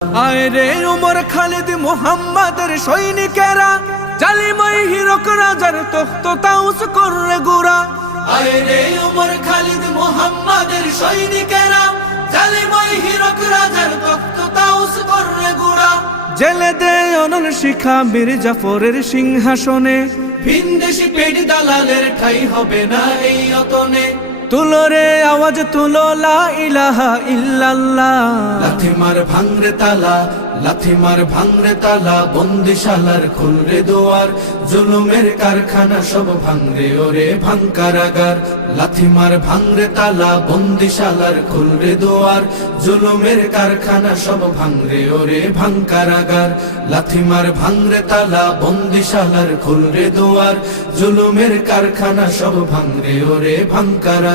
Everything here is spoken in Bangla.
আয় রে উমর খালিদ মুহাম্মাদের সৈনিকেরা, জালিমাই হিরক রাজার তখ্ত তাউস করে গুড়া। আয় রে উমর খালিদ মুহাম্মাদের সৈনিকেরা, জালিমাই হিরক রাজার তখ্ত তাউস করে গুড়া। জেলে দে অনল শিখা বীর জাফরের সিংহাসনে, ভিনদেশি পেট দালালের ঠাই হবে না এই অতনে। তুলো রে আওয়াজ তুলো লা ইলাহা ইল্লাল্লাহ। লাথি মার ভাঙরে তালা, লাথি মার ভাঙরে তালা, বন্দিশালার খুলরে দুয়ার, জুলুমের কারখানা সব ভাঙরে ওরে ভাঙ কারাগার। লাথি মার ভাঙরে তালা, বন্দিশালার খুলরে দুয়ার, জুলুমের কারখানা সব ভাঙরে ওরে ভাঙ কারাগার। লাথি মার ভাঙরে তালা, বন্দিশালার খুলরে দুয়ার, জুলুমের কারখানা সব ভাঙরে ওরে ভাঙ কারাগার।